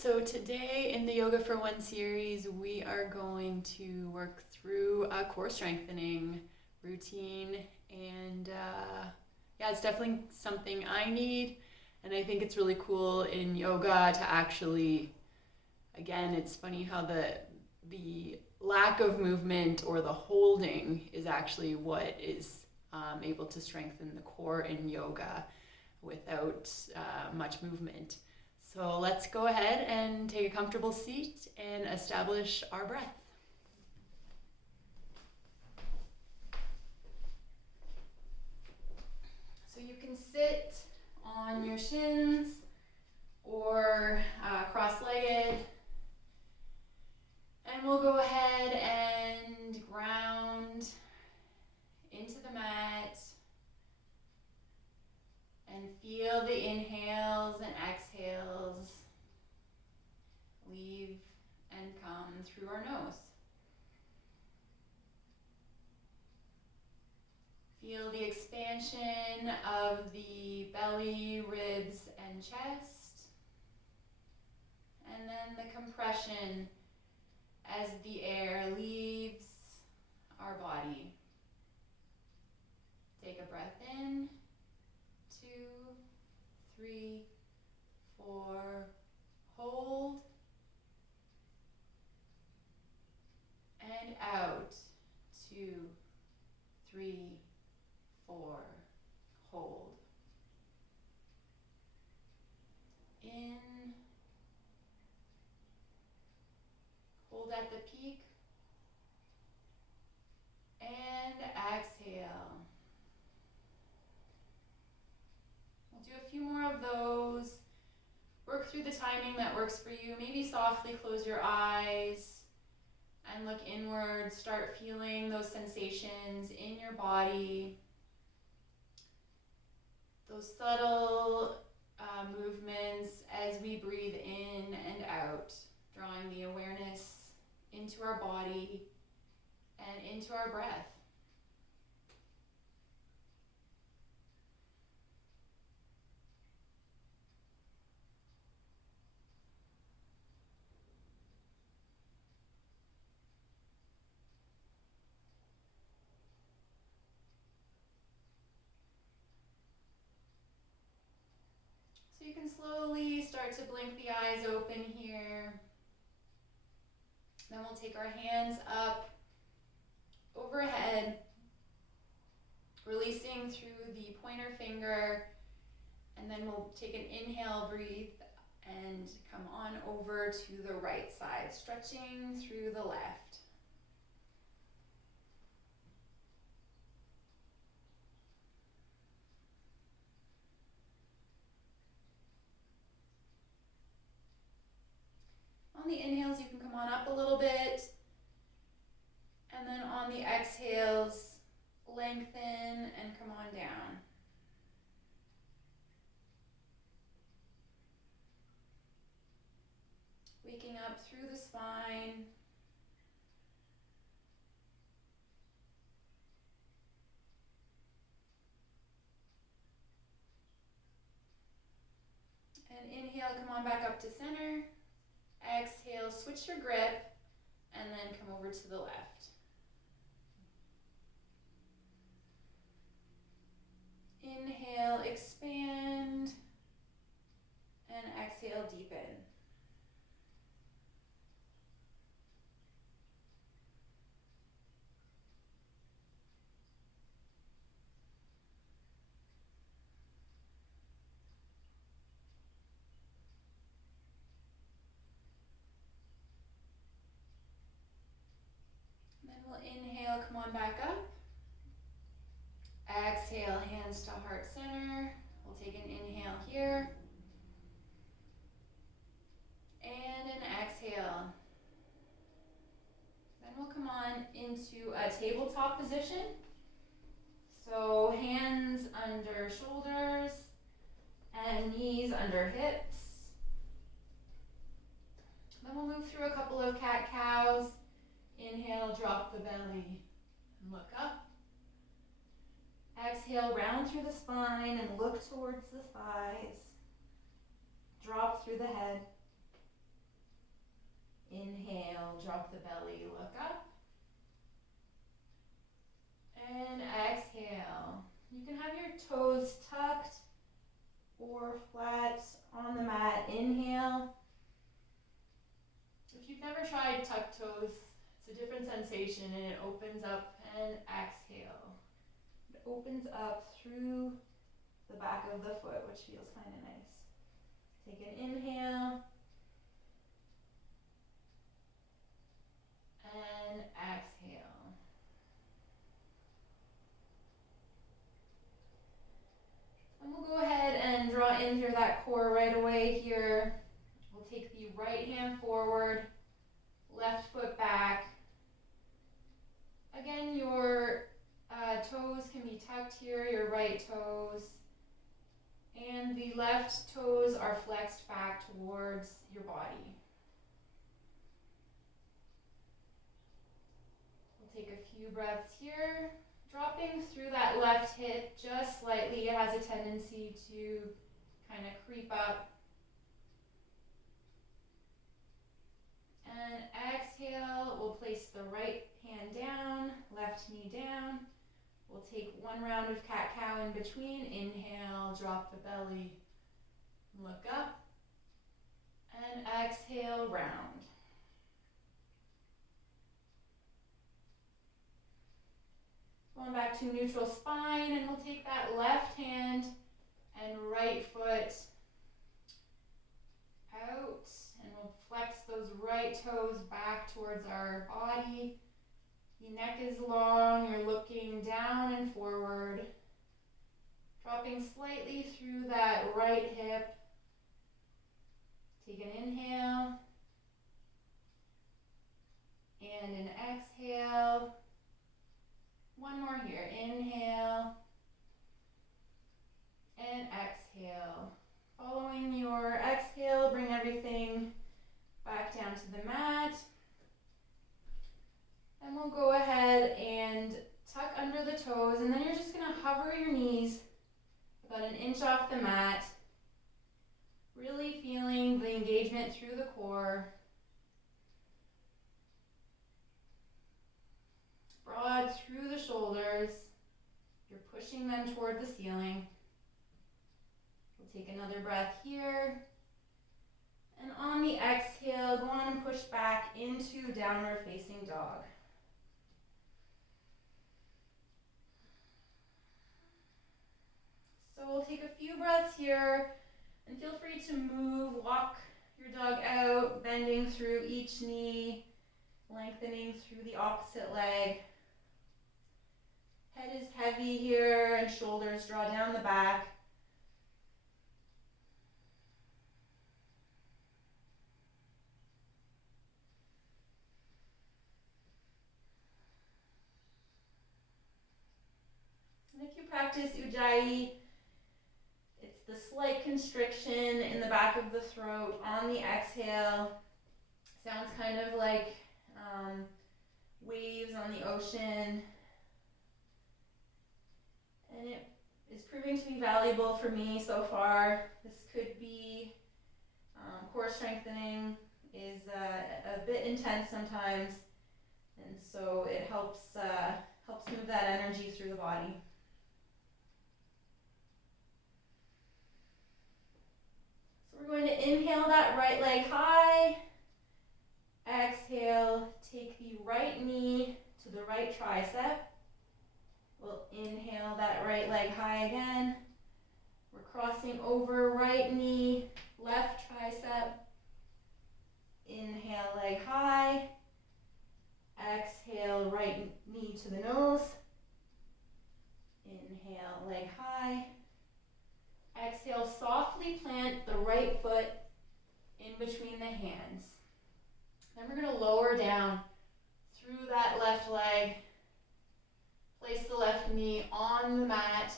So today in the Yoga for One series, we are going to work through a core strengthening routine. And yeah, it's definitely something I need. And I think it's really cool in yoga to actually, again, it's funny how the lack of movement or the holding is actually what is able to strengthen the core in yoga without much movement. So let's go ahead and take a comfortable seat and establish our breath. So you can sit on your shins or cross-legged. And we'll go ahead and ground into the mat and feel the inhales and exhales leave and come through our nose. Feel the expansion of the belly, ribs, and chest. And then the compression as the air leaves our body. Take a breath in. 2, 3, 4, hold, and out. 2, 3, 4, hold. In, hold at the peak, and exhale. Do a few more of those. Work through the timing that works for you. Maybe softly close your eyes and look inward. Start feeling those sensations in your body. Those subtle movements as we breathe in and out, drawing the awareness into our body and into our breath. So you can slowly start to blink the eyes open here. Then we'll take our hands up overhead, releasing through the pointer finger, and then we'll take an inhale, breathe, and come on over to the right side, stretching through the left. On the inhales, you can come on up a little bit. And then on the exhales, lengthen and come on down. Waking up through the spine. And inhale, come on back up to center. Exhale, switch your grip, and then come over to the left. Inhale, expand, and exhale, deepen. Then we'll inhale, come on back up. Exhale, hands to heart center. We'll take an inhale here. And an exhale. Then we'll come on into a tabletop position. So hands under shoulders and knees under hips. Then we'll move through a couple of cat-cows. Inhale, drop the belly and look up. Exhale, round through the spine and look towards the thighs. Drop through the head. Inhale, drop the belly, look up. And exhale. You can have your toes tucked or flat on the mat. Inhale. If you've never tried tuck toes, it's a different sensation and it opens up. And exhale. It opens up through the back of the foot, which feels kind of nice. Take an inhale. And exhale. And we'll go ahead and draw in through that core right away here. We'll take the right hand forward, left foot back. Again, your toes can be tucked here, your right toes. And the left toes are flexed back towards your body. We'll take a few breaths here. Dropping through that left hip just slightly. It has a tendency to kind of creep up. And exhale, we'll place the right hand down, left knee down. We'll take one round of cat-cow in between. Inhale, drop the belly, look up. And exhale, round. Going back to neutral spine, and we'll take that left hand and right foot out, and we'll flex those right toes back towards our body. The neck is long, you're looking down and forward, dropping slightly through that right hip. Take an inhale and an exhale. One more here. Inhale and exhale. Following your exhale, bring everything back down to the mat. And we'll go ahead and tuck under the toes, and then you're just going to hover your knees about an inch off the mat, really feeling the engagement through the core. Broad through the shoulders. You're pushing them toward the ceiling. We'll take another breath here. And on the exhale, go on and push back into downward facing dog. So we'll take a few breaths here, and feel free to move, walk your dog out, bending through each knee, lengthening through the opposite leg. Head is heavy here, and shoulders draw down the back. And if you practice Ujjayi, it's the slight constriction in the back of the throat on the exhale. Sounds kind of like waves on the ocean. And it is proving to be valuable for me so far. This could be core strengthening is a bit intense sometimes, and so it helps move that energy through the body. So we're going to inhale that right leg high. Exhale, take the right knee to the right tricep. We'll inhale that right leg high again. We're crossing over right knee, left tricep. Inhale, leg high. Exhale, right knee to the nose. Inhale, leg high. Exhale, softly plant the right foot in between the hands. Then we're going to lower down through that left leg. Place the left knee on the mat.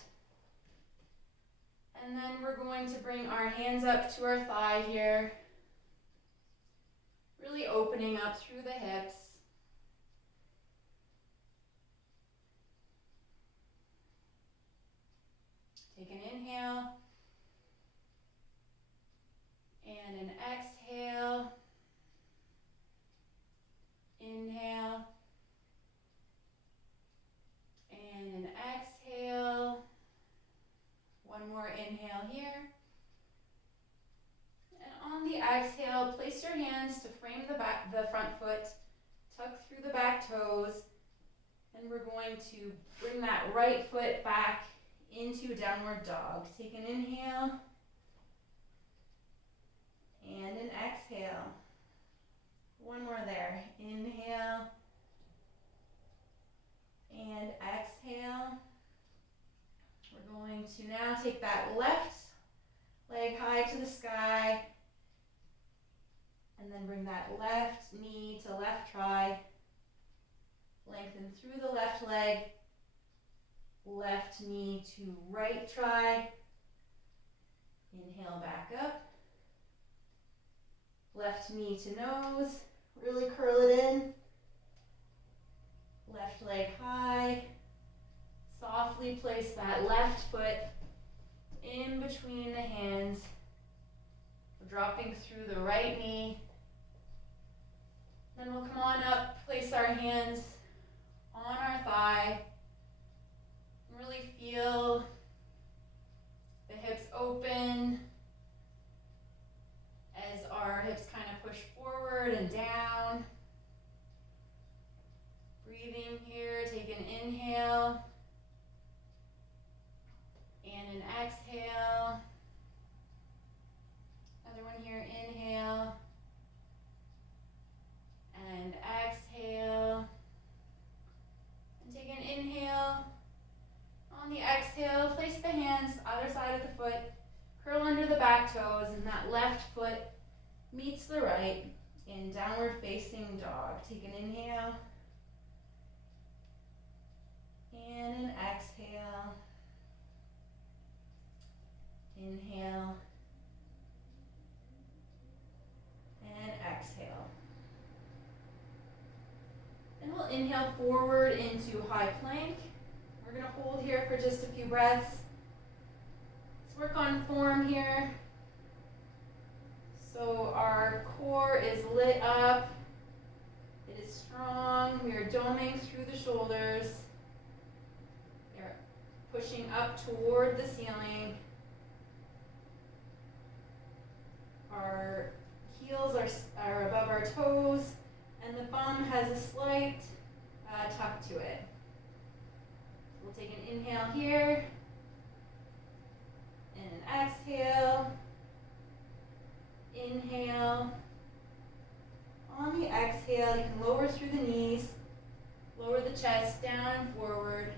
And then we're going to bring our hands up to our thigh here. Really opening up through the hips. Take an inhale. And an exhale. One more inhale here. And on the exhale, place your hands to frame the front foot, tuck through the back toes, and we're going to bring that right foot back into downward dog. Take an inhale and an exhale. One more there. Inhale and exhale. We're going to now take that left leg high to the sky and then bring that left knee to left thigh. Lengthen through the left leg, left knee to right thigh. Inhale back up. Left knee to nose, really curl it in. Left leg high. Softly place that left foot in between the hands, dropping through the right knee. Then we'll come on up, place our hands on our thigh. Really feel the hips open as our hips kind of push forward and down. Breathing here, take an inhale and an exhale. Another one here, inhale and exhale. And take an inhale. On the exhale, place the hands other side of the foot, curl under the back toes, and that left foot meets the right in downward facing dog. Take an inhale and an exhale. Inhale and exhale. Then we'll inhale forward into high plank. We're going to hold here for just a few breaths. Let's work on form here. So our core is lit up. It is strong. We are doming through the shoulders. They're pushing up toward the ceiling. Our heels are above our toes, and the bum has a slight tuck to it. We'll take an inhale here, and an exhale. Inhale. On the exhale, you can lower through the knees, lower the chest down and forward.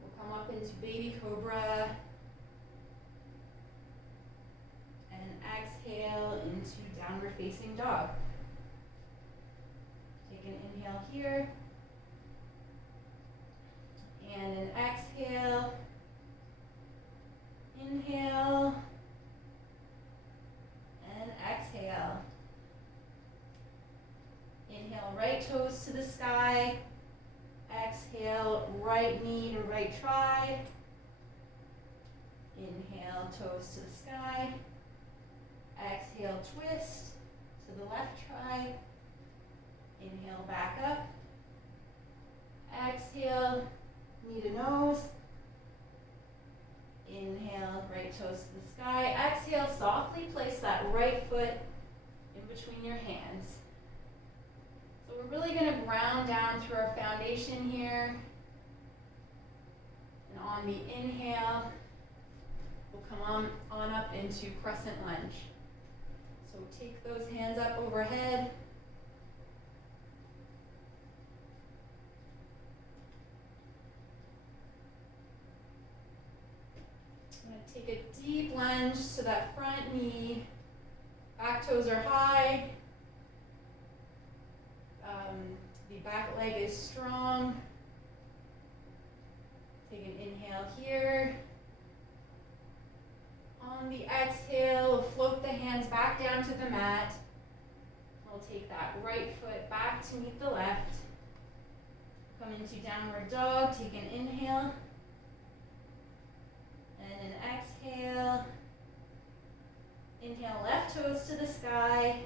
We'll come up into baby cobra. And exhale into downward facing dog. Take an inhale here. And an exhale. Inhale. And exhale. Inhale, right toes to the sky. Exhale, right knee to right thigh. Inhale, toes to the sky. Exhale, twist to the left thigh. Inhale, back up. Exhale, knee to nose. Inhale, right toes to the sky. Exhale, softly place that right foot in between your hands. So we're really going to ground down through our foundation here. And on the inhale, we'll come on up into crescent lunge. So take those hands up overhead. I'm going to take a deep lunge to that front knee. Back toes are high. The back leg is strong. Take an inhale here. On the exhale, float the hands back down to the mat. We'll take that right foot back to meet the left. Come into downward dog. Take an inhale. And an exhale. Inhale, left toes to the sky.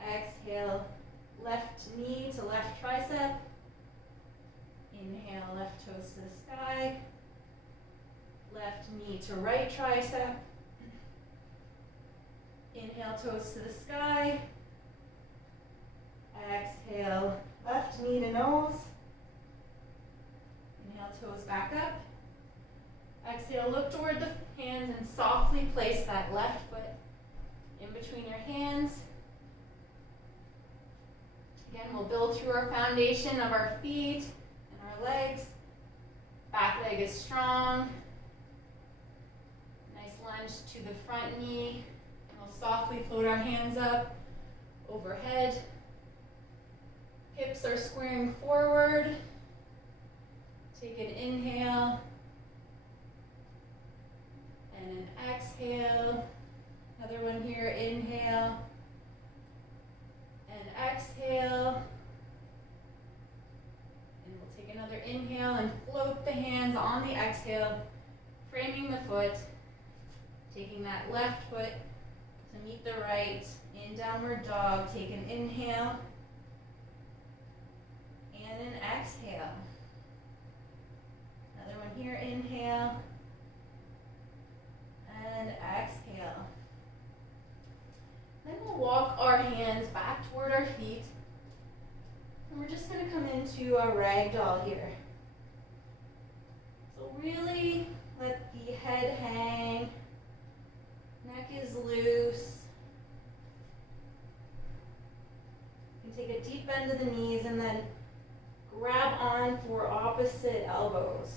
Exhale, left knee to left tricep. Inhale, left toes to the sky. knee to right tricep. Inhale, toes to the sky. Exhale, left knee to nose. Inhale, toes back up. Exhale, look toward the hands and softly place that left foot in between your hands. Again, we'll build through our foundation of our feet and our legs. Back leg is strong. Nice lunge to the front knee. We'll softly float our hands up overhead. Hips are squaring forward. Take an inhale and an exhale. Another one here, inhale and exhale. And we'll take another inhale and float the hands on the exhale, framing the foot, taking that left foot to meet the right in downward dog. Take an inhale and an exhale. Another one here, inhale and exhale. Then we'll walk our hands back toward our feet. And we're just going to come into a ragdoll here. So really let the head hang. Neck is loose. You can take a deep bend of the knees and then grab on for opposite elbows.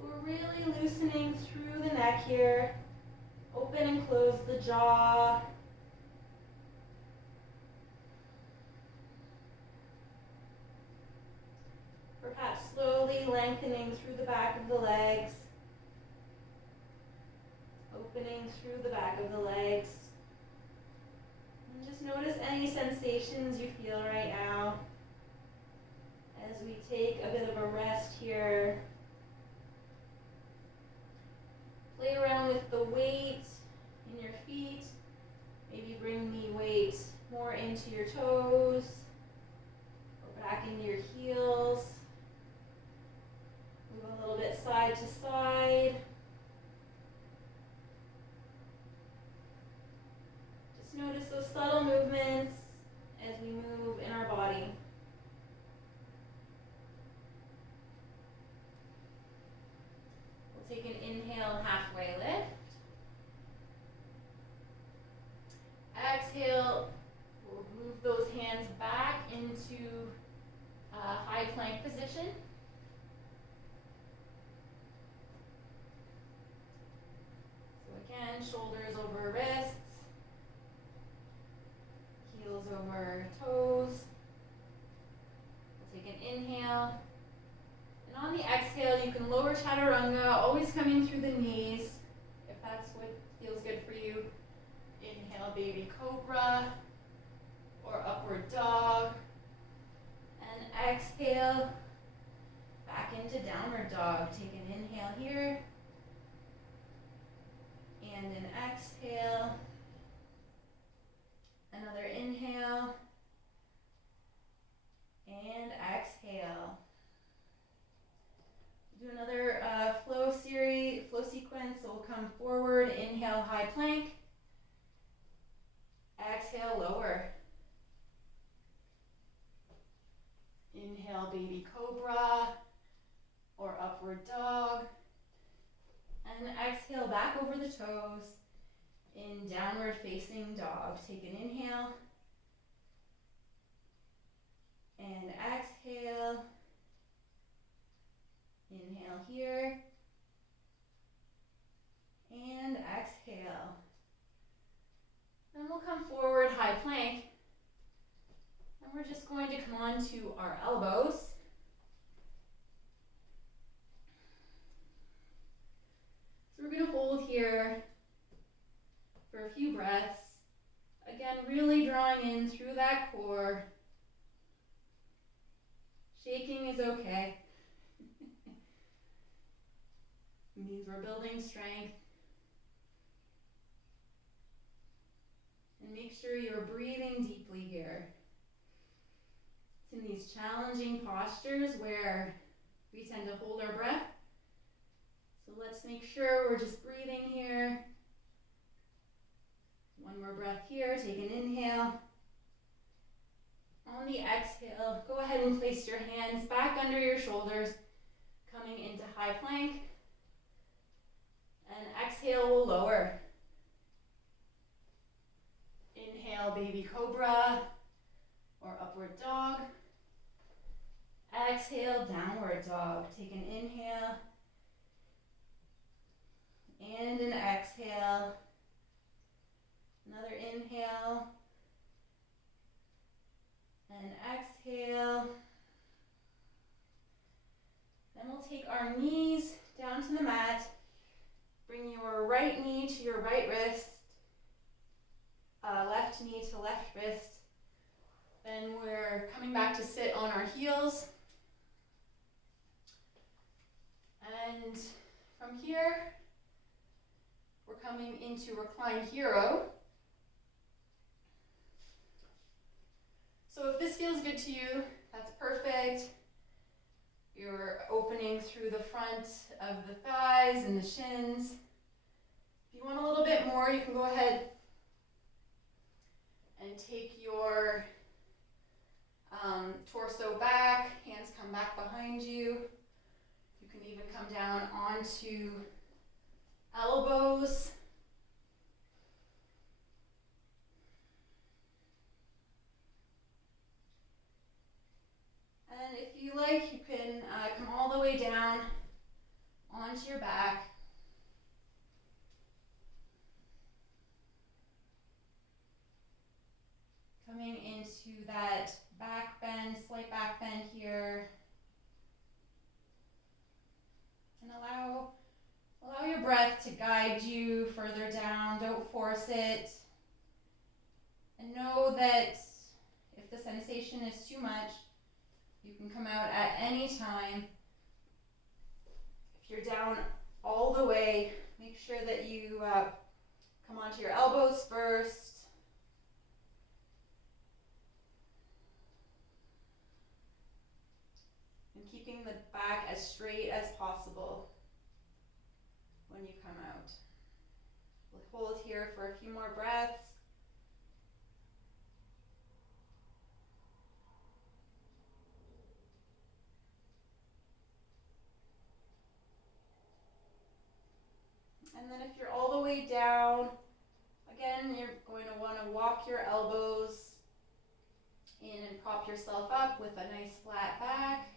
We're really loosening through the neck here. Open and close the jaw. Perhaps slowly lengthening through the back of the legs. Opening through the back of the legs. And just notice any sensations you feel right now as we take a bit of a rest here. Play around with the weight in your feet. Maybe bring the weight more into your toes or back into your heels. Move a little bit side to side. Just notice those subtle movements as we move in our body. Take an inhale, halfway lift. Exhale, we'll move those hands back into high plank position. So again, shoulders over wrists, heels over toes. We'll take an inhale. And on the exhale, you can lower chaturanga, always coming through the knees, if that's what feels good for you. Inhale, baby cobra, or upward dog. And exhale, back into downward dog. Take an inhale here, and an exhale. Another inhale, and exhale. Do another flow sequence. So we'll come forward, inhale, high plank. Exhale, lower. Inhale, baby cobra or upward dog. And exhale, back over the toes in downward facing dog. Take an inhale and exhale. Inhale here, and exhale. Then we'll come forward, high plank, and we're just going to come onto our elbows. So we're going to hold here for a few breaths. Again, really drawing in through that core. Shaking is okay. It means we're building strength. And make sure you're breathing deeply here. It's in these challenging postures where we tend to hold our breath. So let's make sure we're just breathing here. One more breath here, take an inhale. On the exhale, go ahead and place your hands back under your shoulders, coming into high plank. And exhale, we'll lower. Inhale, baby cobra or upward dog. Exhale, downward dog. Take an inhale and an exhale. Another inhale and exhale. Then we'll take our knees down to the mat. Bring your right knee to your right wrist, left knee to left wrist. Then we're coming back to sit on our heels. And from here, we're coming into reclined hero. So if this feels good to you, that's perfect. You're opening through the front of the thighs and the shins. If you want a little bit more, you can go ahead and take your torso back, hands come back behind you. You can even come down onto elbows. And if you like, you can come all the way down onto your back. Coming into that back bend, slight back bend here. And allow your breath to guide you further down. Don't force it. And know that if the sensation is too much, you can come out at any time. If you're down all the way, make sure that you come onto your elbows first. And keeping the back as straight as possible when you come out. We'll hold here for a few more breaths. And then if you're all the way down, again, you're going to want to walk your elbows in and prop yourself up with a nice flat back.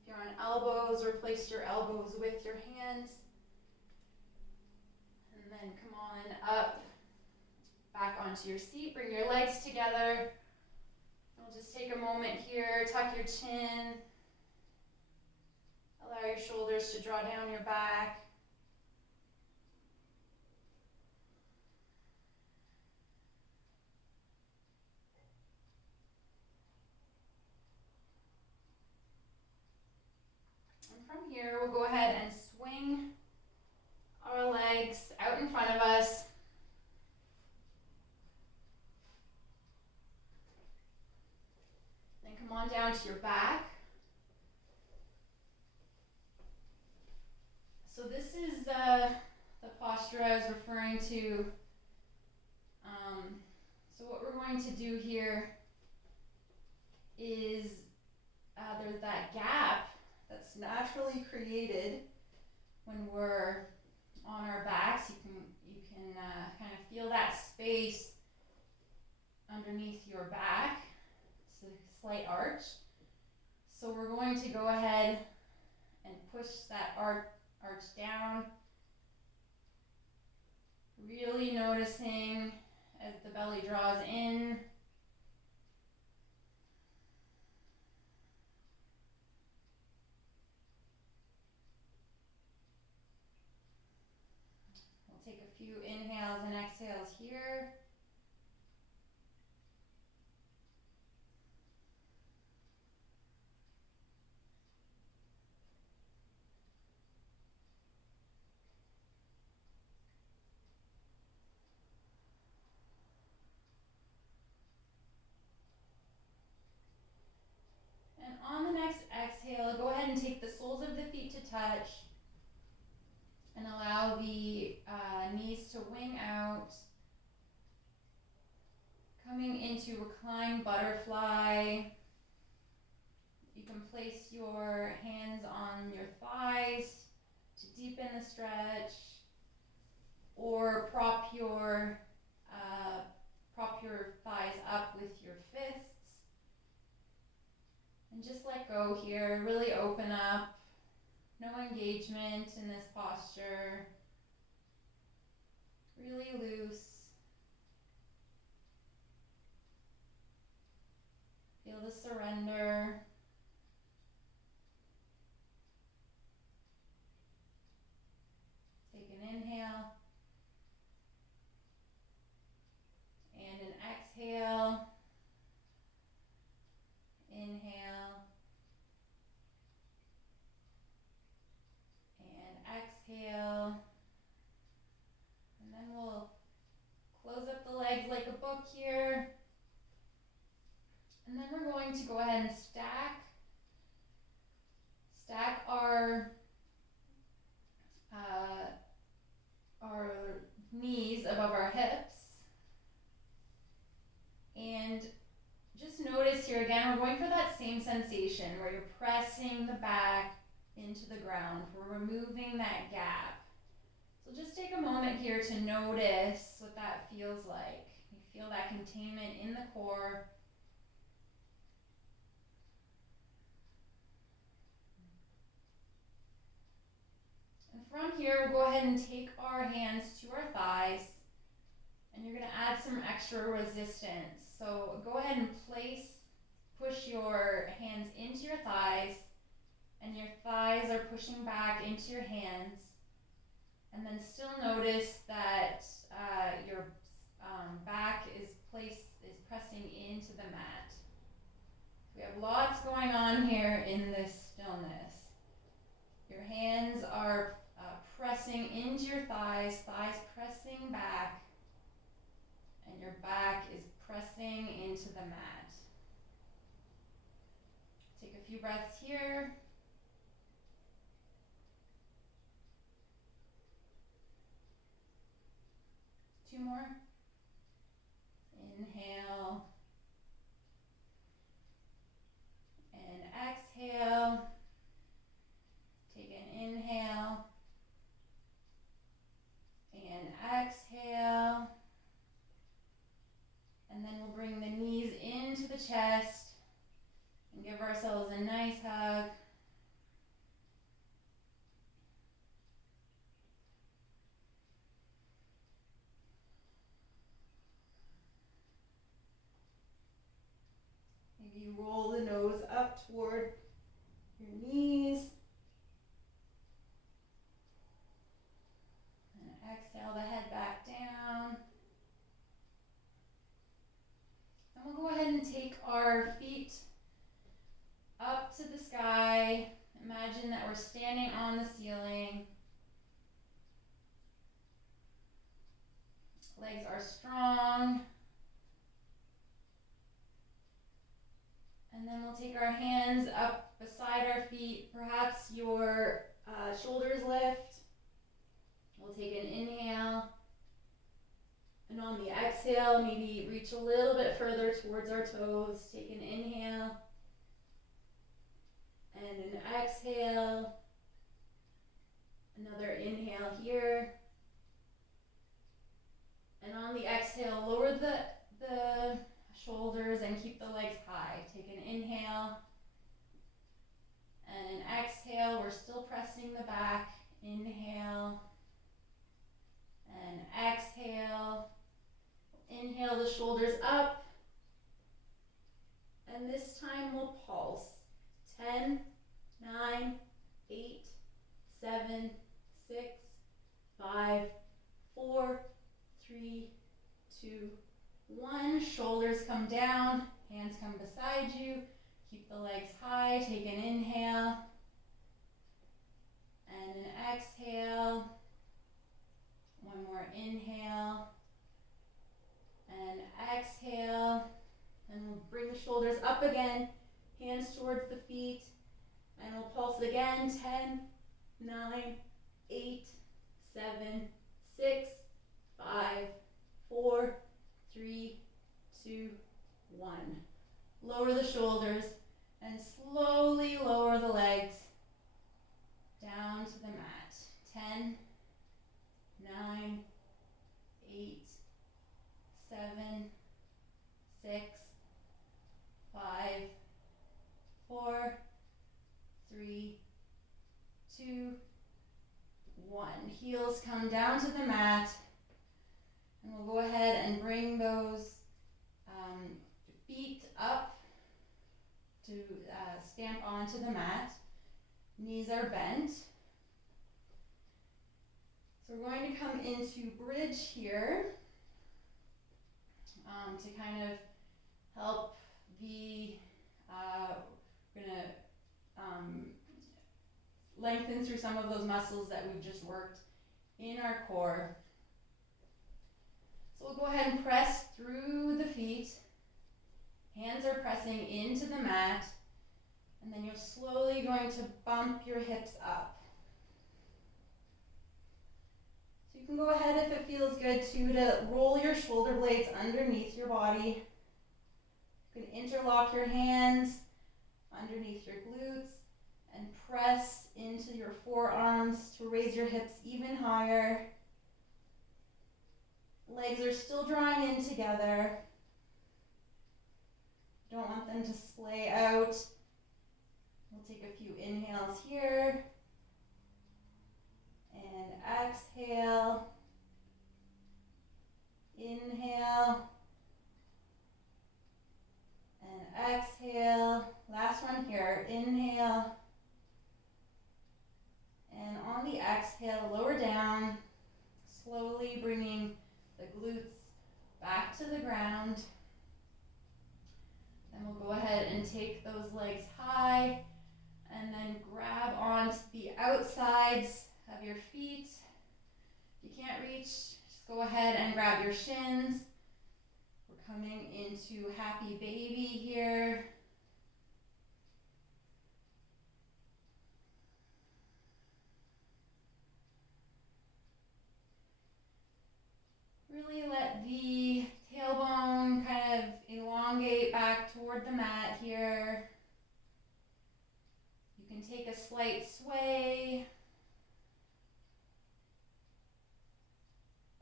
If you're on elbows, replace your elbows with your hands. And then come on up, back onto your seat. Bring your legs together. We'll just take a moment here, tuck your chin. Allow your shoulders to draw down your back. From here, we'll go ahead and swing our legs out in front of us. Then come on down to your back. So this is the posture I was referring to. So what we're going to do here is there's that gap that's naturally created when we're on our backs. You can kind of feel that space underneath your back. It's a slight arch. So we're going to go ahead and push that arch down. Really noticing as the belly draws in. Take a few inhales and exhales here. touch. And allow the knees to wing out. Coming into reclined butterfly. You can place your hands on your thighs to deepen the stretch, or prop your thighs up with your fists. And just let go here, really open up. No engagement in this posture. Really loose. Feel the surrender. Take an inhale. And an exhale. Inhale. And exhale. And then we'll close up the legs like a book here. And then we're going to go ahead and stack our knees above our hips. And just notice here again, we're going for that same sensation where you're pressing the back into the ground. We're removing that gap. So just take a moment here to notice what that feels like. You feel that containment in the core. And from here, we'll go ahead and take our hands to our thighs, and you're going to add some extra resistance. So go ahead and push your hands into your thighs, and your thighs are pushing back into your hands. And then still notice that your back is pressing into the mat. We have lots going on here in this stillness. Your hands are pressing into your thighs pressing back, and your back is pressing into the mat. Take a few breaths here. Two more. Inhale. And exhale. Take an inhale. And exhale. And then we'll bring the knees into the chest and give ourselves a nice hug. Maybe roll the nose up toward your knees. And exhale the head back down. And we'll go ahead and take our feet up to the sky. Imagine that we're standing on the ceiling. Legs are strong. And then we'll take our hands up beside our feet. Perhaps your shoulders lift. We'll take an inhale. And on the exhale, maybe reach a little bit further towards our toes. Take an inhale. And an exhale. Another inhale here. And on the exhale, lower the shoulders and keep the legs high. Take an inhale. And an exhale, we're still pressing the back. Inhale. And exhale. Inhale the shoulders up. And this time we'll pulse. 10, 9, 8, 7, 6, 5, 4, 3, 2, 1. Shoulders come down, hands come beside you. Keep the legs high. Take an inhale. And an exhale. One more inhale. And exhale. And we'll bring the shoulders up again. Hands towards the feet. And we'll pulse again. 10, 9, 8, 7, 6, 5, 4, 3, 2, 1. Lower the shoulders and slowly lower the legs down to the mat. 10, 9, 8, 7, 6, 5, 4, 3, 2, 1. Heels come down to the mat, and we'll go ahead and bring those feet up to stamp onto the mat. Knees are bent. So we're going to come into bridge here to kind of help the, we're going to lengthen through some of those muscles that we've just worked in our core. So we'll go ahead and press through the feet. Hands are pressing into the mat, and then you're slowly going to bump your hips up. So you can go ahead, if it feels good, to roll your shoulder blades underneath your body. You can interlock your hands underneath your glutes and press into your forearms to raise your hips even higher. Legs are still drawing in together. Don't want them to splay out. We'll take a few inhales here. And exhale. Inhale. And exhale. Last one here. Inhale. And on the exhale, lower down, slowly bringing the glutes back to the ground. Then we'll go ahead and take those legs high and then grab onto the outsides of your feet. If you can't reach, just go ahead and grab your shins. We're coming into happy baby here. Really let the tailbone kind of elongate back toward the mat here. You can take a slight sway,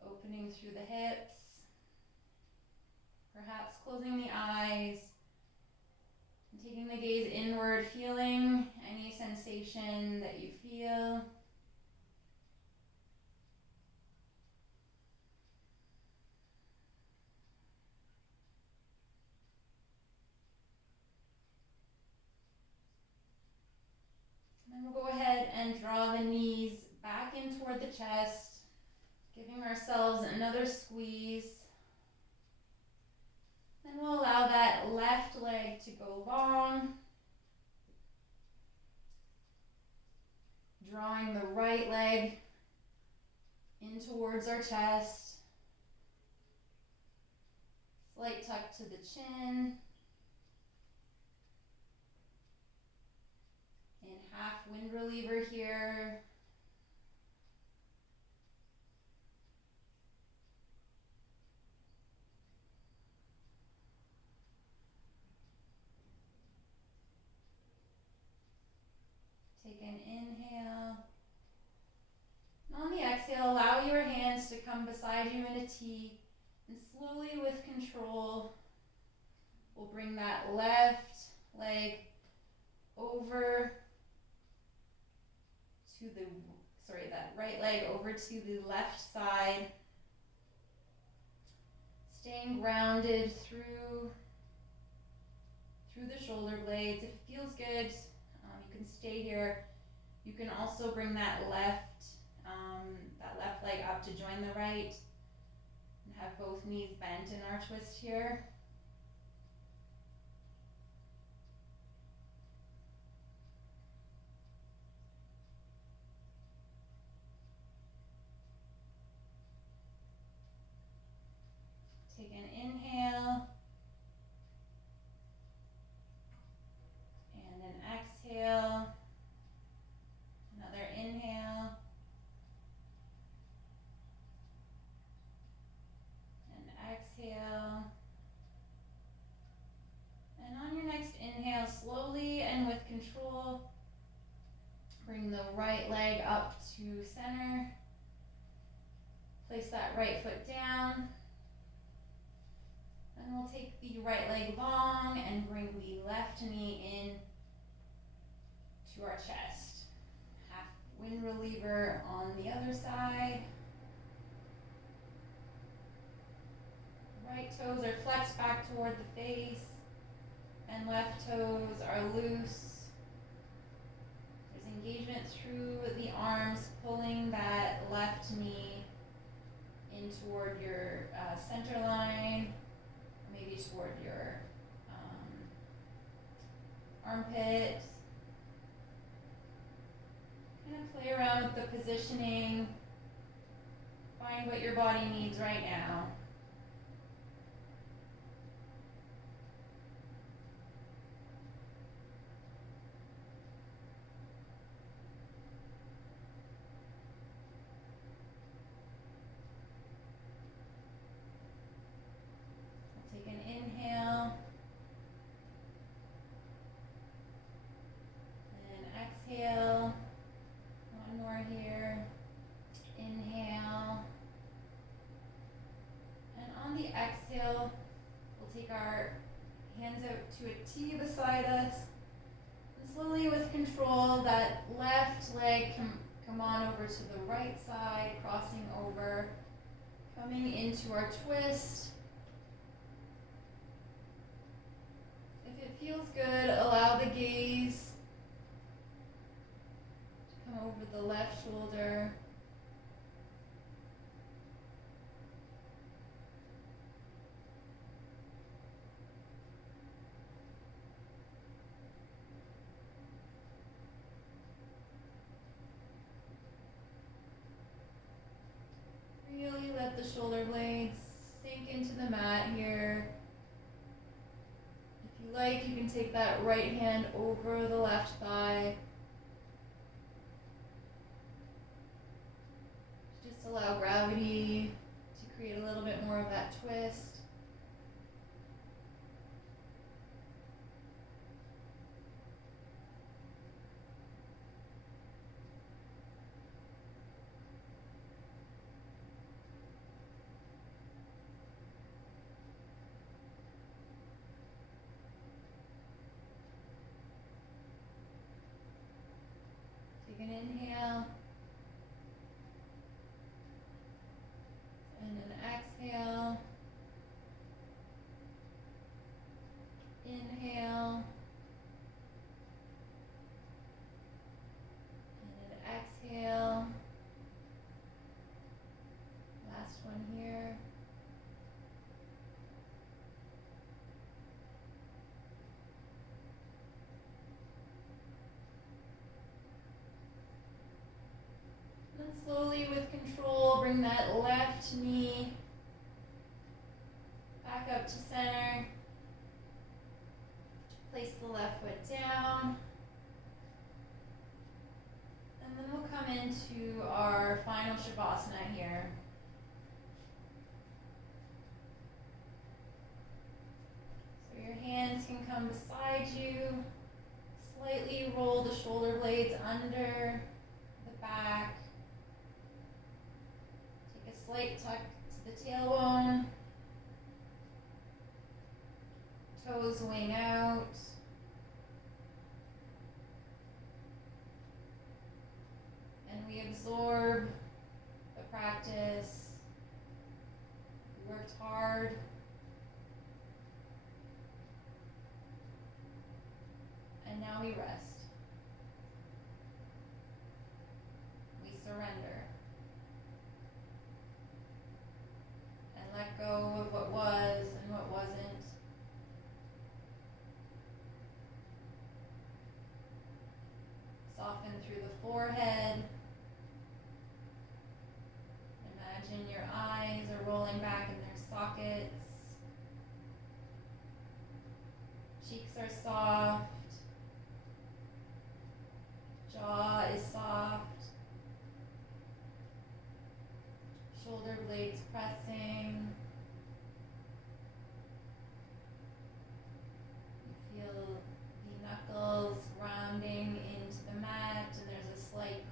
opening through the hips, perhaps closing the eyes, and taking the gaze inward, feeling any sensation that you feel. And then we'll go ahead and draw the knees back in toward the chest, giving ourselves another squeeze. Then we'll allow that left leg to go long, drawing the right leg in towards our chest. Slight tuck to the chin. In half wind reliever here. Take an inhale. And on the exhale, allow your hands to come beside you in a T, and slowly with control, we'll bring that left leg over to that right leg over to the left side, staying grounded through the shoulder blades. If it feels good, you can stay here. You can also bring that left leg up to join the right, and have both knees bent in our twist here. Take an inhale and an exhale. Another inhale. right leg up to center. Place that right foot down. Then we'll take the right leg long and bring the left knee in to our chest. Half wind reliever on the other side. Right toes are flexed back toward the face, and left toes are loose. There's engagement through the arms, pulling that left knee in toward your center line, maybe toward your armpit. Kind of play around with the positioning. Find what your body needs right now. Take an inhale. And exhale. One more here. Inhale. And on the exhale, we'll take our hands out to a T beside us. And slowly with control, that left leg can come on over to the right side, crossing over, coming into our twist. If it feels good, allow the gaze to come over the left shoulder. Really let the shoulder blades sink into the mat here. If you like, you can take that right hand over the left thigh. Just allow gravity to create a little bit more of that twist. Take an inhale and an exhale. Inhale and an exhale. Last one here. And slowly with control, bring that left knee back up to center. Place the left foot down. And then we'll come into our final Shavasana here. So your hands can come beside you. Slightly roll the shoulder blades under the back. Take a slight tuck to the tailbone. Toes wing out. And we absorb the practice. We worked hard. And now we rest. We surrender. And let go of what was and what wasn't. Soften through the forehead. Imagine your eyes are rolling back in their sockets. Cheeks are soft. Jaw is soft. Shoulder blades pressing. You feel the knuckles grounding into the mat, and there's a slight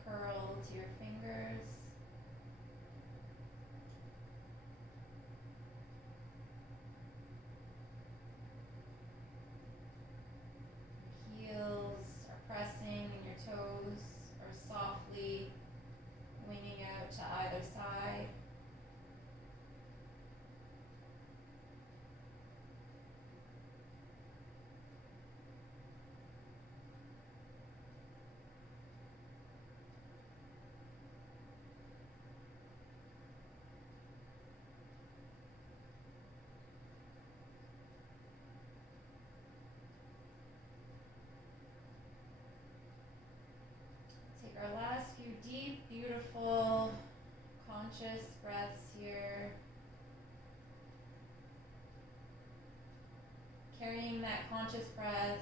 that conscious breath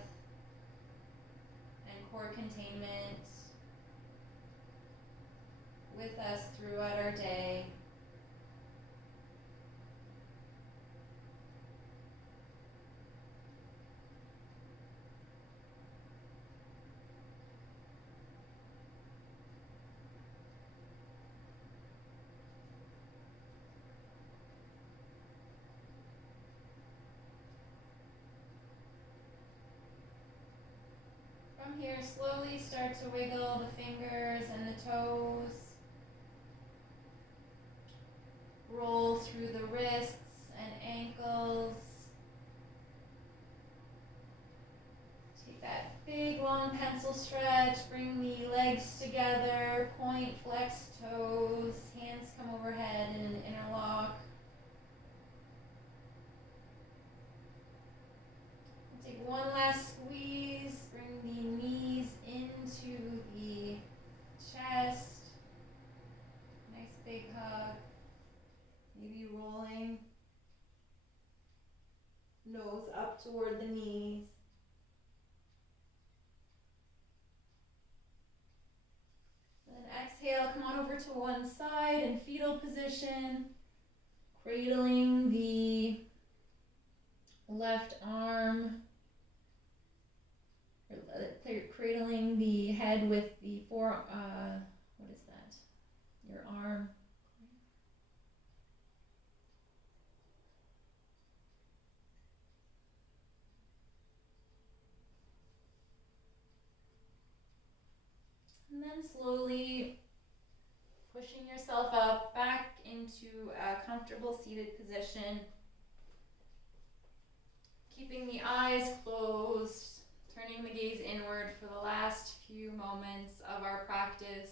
and core containment with us throughout our day. From here, slowly start to wiggle the fingers and the toes. Roll through the wrists and ankles. Take that big long pencil stretch. Bring the legs together. Point, flex toes. Hands come overhead in an interlock. Take one last squeeze. Bring the knees into the chest. Nice big hug. Maybe rolling nose up toward the knees. Then exhale, come on over to one side in fetal position, cradling the left arm, or cradling the head with the what is that? Your arm. And then slowly pushing yourself up back into a comfortable seated position. Keeping the eyes closed, turning the gaze inward for the last few moments of our practice.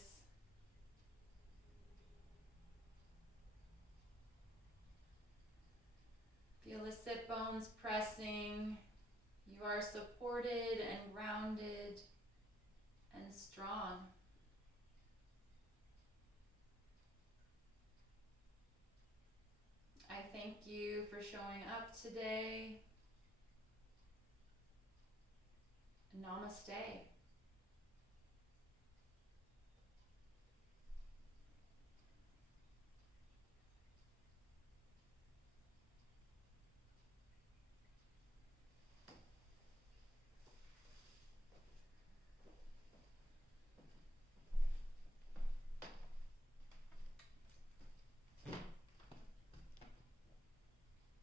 Feel the sit bones pressing. You are supported and grounded and strong. I thank you for showing up today. Namaste.